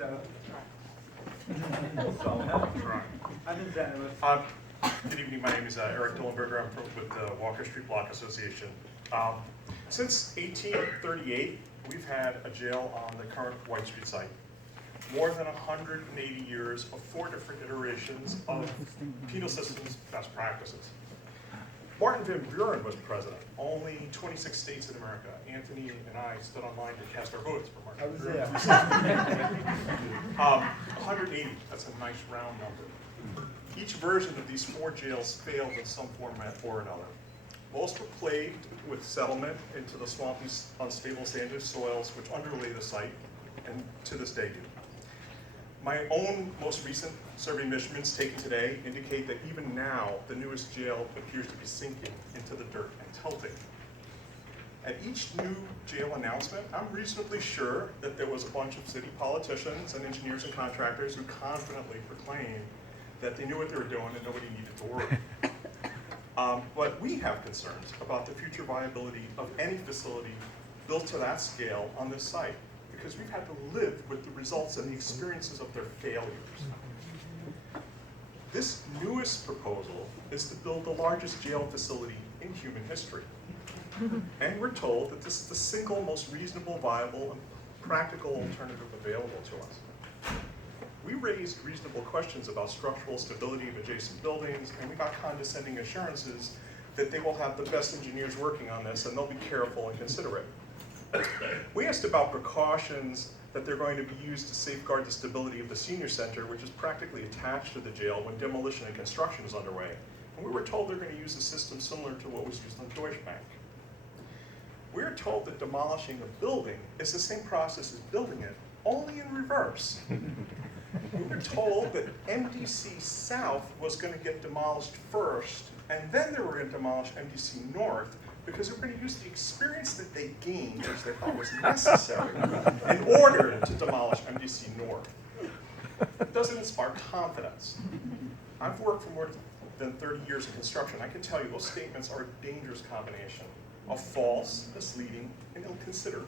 Dennis. I've been generous. Good evening, my name is Eric Dillenberger. I'm with the Walker Street Block Association. Since 1838, we've had a jail on the current White Street site. More than 180 years of 4 different iterations of penal systems best practices. Martin Van Buren was president. Only 26 states in America. Anthony and I stood online to cast our votes for Martin Van Buren. 180, that's a nice round number. Each version of these 4 jails failed in some format or another. Most were plagued with settlement into the swampy, unstable sandy soils which underlay the site, and to this day do. My own most recent survey measurements taken today indicate that even now, the newest jail appears to be sinking into the dirt and tilting. At each new jail announcement, I'm reasonably sure that there was a bunch of city politicians and engineers and contractors who confidently proclaimed that they knew what they were doing and nobody needed to worry. But we have concerns about the future viability of any facility built to that scale on this site, because we've had to live with the results and the experiences of their failures. This newest proposal is to build the largest jail facility in human history. And we're told that this is the single most reasonable, viable, and practical alternative available to us. We raised reasonable questions about structural stability of adjacent buildings, and we got condescending assurances that they will have the best engineers working on this and they'll be careful and considerate. We asked about precautions that they're going to be used to safeguard the stability of the senior center, which is practically attached to the jail when demolition and construction is underway. And we were told they're going to use a system similar to what was used on Deutsche Bank. We are told that demolishing a building is the same process as building it, only in reverse. We were told that MDC South was going to get demolished first, and then they were going to demolish MDC North, because they were going to use the experience that they gained, which they thought was necessary, in order to demolish MDC North. It doesn't inspire confidence. I've worked for more than 30 years in construction. I can tell you those statements are a dangerous combination of false, misleading, and ill-considered.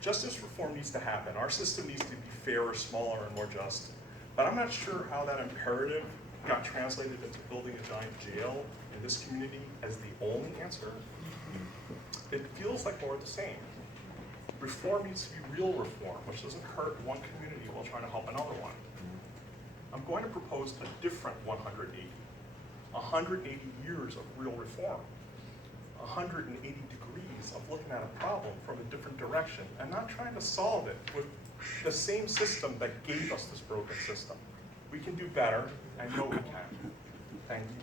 Justice reform needs to happen. Our system needs to be fairer, smaller, and more just. But I'm not sure how that imperative got translated into building a giant jail in this community as the only answer. It feels like more of the same. Reform needs to be real reform, which doesn't hurt one community while trying to help another one. I'm going to propose a different 180 years of real reform. 180 degrees of looking at a problem from a different direction and not trying to solve it with the same system that gave us this broken system. We can do better, I know we can. Thank you.